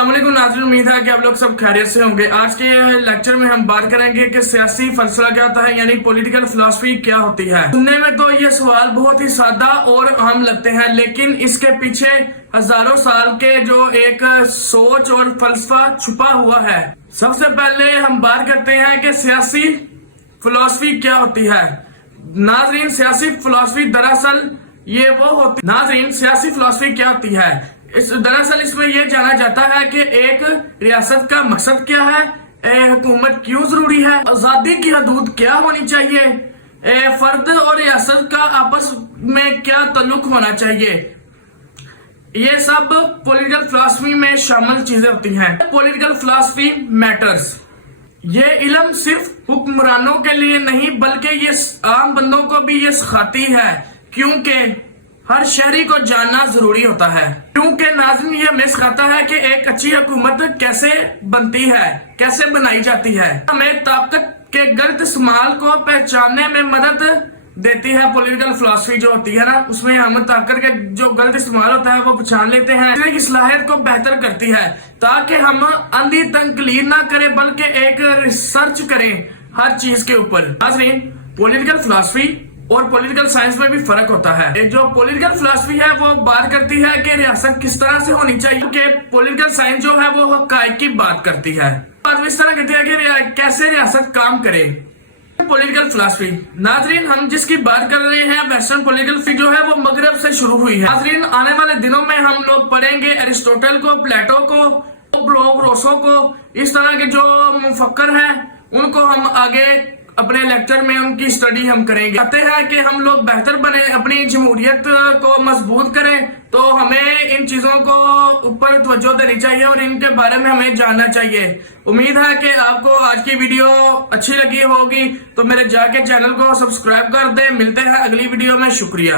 अस्सलाम वालेकुम नाज़रीन, उम्मीद है कि आप लोग सब खैरियत से होंगे। आज के लेक्चर में हम बात करेंगे कि सियासी फलसफा क्या होता है, यानी पॉलिटिकल फिलॉसफी क्या होती है। सुनने में तो ये सवाल बहुत ही सादा और आम लगते हैं, लेकिन इसके पीछे हजारों साल के जो एक सोच और फलसफा छुपा हुआ है। सबसे पहले हम बात करते हैं कि सियासी फिलॉसफी क्या होती है। नाज़रीन, सियासी फिलॉसफी दरअसल ये वो होती नाज़रीन सियासी फिलॉसफी क्या होती है। दरअसल इसमें यह जाना जाता है कि एक रियासत का मकसद क्या है, हुकूमत क्यों जरूरी है, आजादी की हदूद क्या होनी चाहिए, फर्द और रियासत का आपस में क्या ताल्लुक होना चाहिए। ये सब पॉलिटिकल फिलॉसफी में शामिल चीजें होती हैं। पॉलिटिकल फिलॉसफी मैटर्स, ये इल्म सिर्फ हुक्मरानों के लिए नहीं बल्कि ये आम बंदों को भी ये सिखाती है, क्योंकि हर शहरी को जानना जरूरी होता है। क्योंकि नाज़रीन ये हमें सिखाता है कि एक अच्छी हुकूमत कैसे बनती है, कैसे बनाई जाती है। हमें ताकत के गलत इस्तेमाल को पहचानने में मदद देती है। पॉलिटिकल फिलॉसफी जो होती है ना, उसमें हम ताकत के जो गलत इस्तेमाल होता है वो पहचान लेते हैं। की सलाहियत को बेहतर करती है ताकि हम अंधी तकलीद ना करें बल्कि एक रिसर्च करें हर चीज के ऊपर। नाज़रीन, पॉलिटिकल फिलॉसफी और पॉलिटिकल साइंस में भी फर्क होता है। जो पॉलिटिकल फिलॉसफी है वो बात करती है कि रियासत किस तरह से होनी चाहिए, कि पॉलिटिकल साइंस जो है वो हक़ाइक़ की बात करती है। बात इस तरह करती है कि कैसे रियासत काम करे। पॉलिटिकल फिलॉसफी, नाज़रीन हम जिसकी बात कर रहे हैं वेस्टर्न पॉलिटिकल फिलॉसफी जो है वो मगरब से शुरू हुई है। नाज़रीन, आने वाले दिनों में हम लोग पढ़ेंगे अरिस्टोटल को, प्लेटो को, रोसो को। इस तरह के जो मुफक्कर हैं उनको हम आगे अपने लेक्चर में उनकी स्टडी हम करेंगे। चाहते हैं कि हम लोग बेहतर बने, अपनी जमहूरियत को मजबूत करें, तो हमें इन चीजों को ऊपर तवज्जो देनी चाहिए और इनके बारे में हमें जानना चाहिए। उम्मीद है कि आपको आज की वीडियो अच्छी लगी होगी, तो मेरे जाके चैनल को सब्सक्राइब कर दे। मिलते हैं अगली वीडियो में, शुक्रिया।